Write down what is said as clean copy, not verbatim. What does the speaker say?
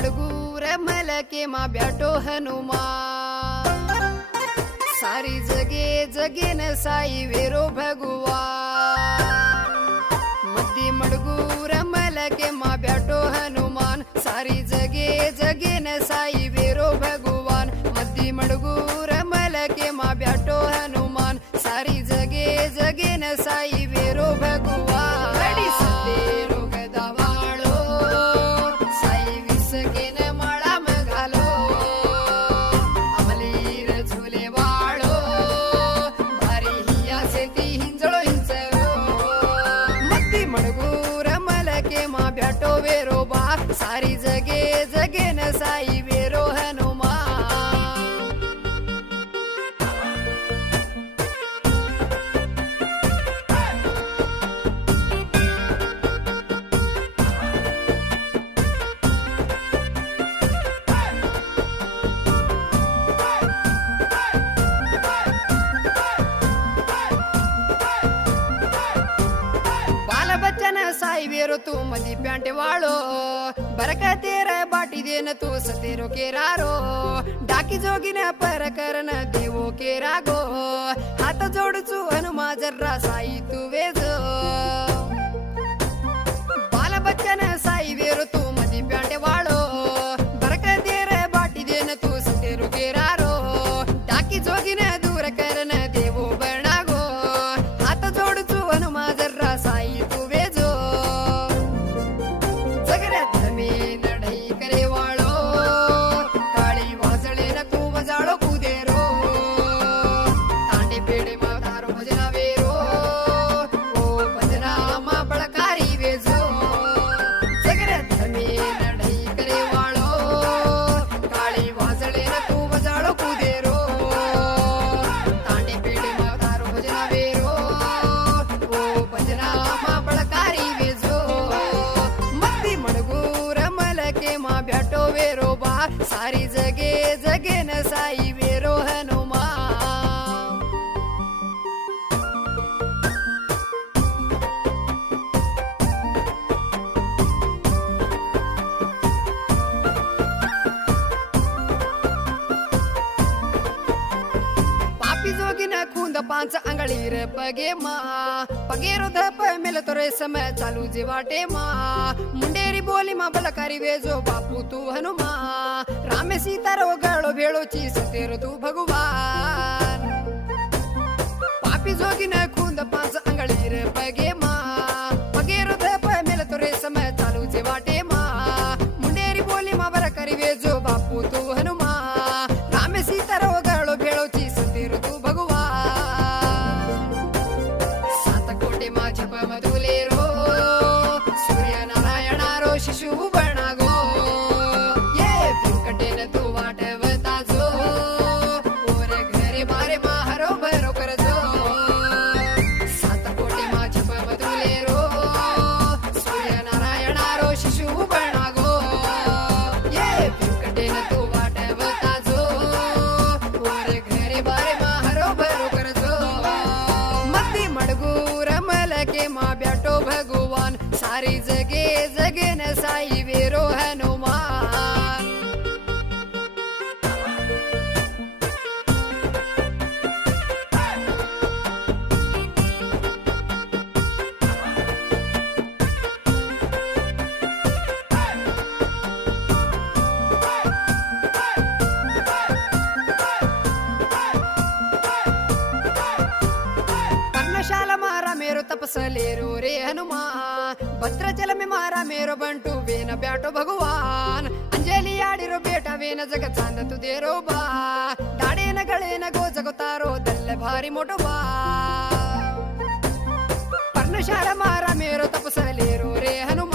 मडगूर मलके मा ब्याटो हनुमान सारी जगे जगेन साई वेरो भगवान मद्दी मडगूर मलके मा ब्याटो हनुमान सारी जगे जगेन साई वेरो भगवान मद्दी मडगूर मलके मा ब्याटो हनुमान सारी जगे जगेन साई वेरो भगवान गडी सते रोगदा वाळो साई विसकेन मळा मघालो अमलीर झुले वाळो भारी हिया सेती हिंजळो हिंचरो मद्दी मडगूर मलके मा ब्याटो वेरो बा सारी जगे जगेन साई वेरो हनुमान साई वेरो तू मदी प्यांटे वाळो बरक तेरा बाटी देन तू सतेरो केरारो डाकी जोगिन पर करन देवो केरागो हात जोडचू हनुमा जर्रा साई तू वेजो बाल बच्चन साई वेरो तू मदी प्यांटे वाळो बरक तेरा बाटी देन तू सतेरो केरारो डाकी जोगिन दूर करन देवो बणागो हात जोडचू हनुमा जर्रा साई तू सारी जगे जगेन साई वेरो हनुमान पापी जोगिन खूंद पांच अंगळीर पगे मा पगेरो धप मेल तो समय चालू जेवाटे मा मुंडेरी बोली मा बलकारी वेजो बापू तू हनुमा रामे सीता रो गळो भेळो ची सतेरो तू भगवान पापी जोगिन खूंद पांच अंगळीर पगे मा पगेरो धप मेल तो समय चालू जेवाटे मा मुंडेरी बोली मा बलकारी वेजो बापू तू हनुमा रामे सीता रो गळो भेळो ची सतेरो तू मधुलेरो सूर्य नारायण रो शिशु बणागो ये व्यंकटेन तू वाटवता जो ओर घरे बारे मारो भरो करजो सात कोटी मा छप मधुलेरो सूर्य नारायण रो शिशु बणागो ये व्यंकटेन तू वाटवता जो ओर घरे बारे मारो भरो करजो मद्दी मडगूर के मा ब्याटो भगवान सारी जगे जगेन साई वेरो हनुमान पर्णशाला मारा मेरो तपसलेरो रे हनुमा भद्राचल में मारा मेरो बंटू वेन ब्याटो भगवान अंजलि आडिरो बेटा वेन जग चांद तू देरो बा दाड़ेन गळेन गो जगतारो दल्ल भारी मोटो बा पर्णशाला मारा मेरो तपसलेरो रे हनुमा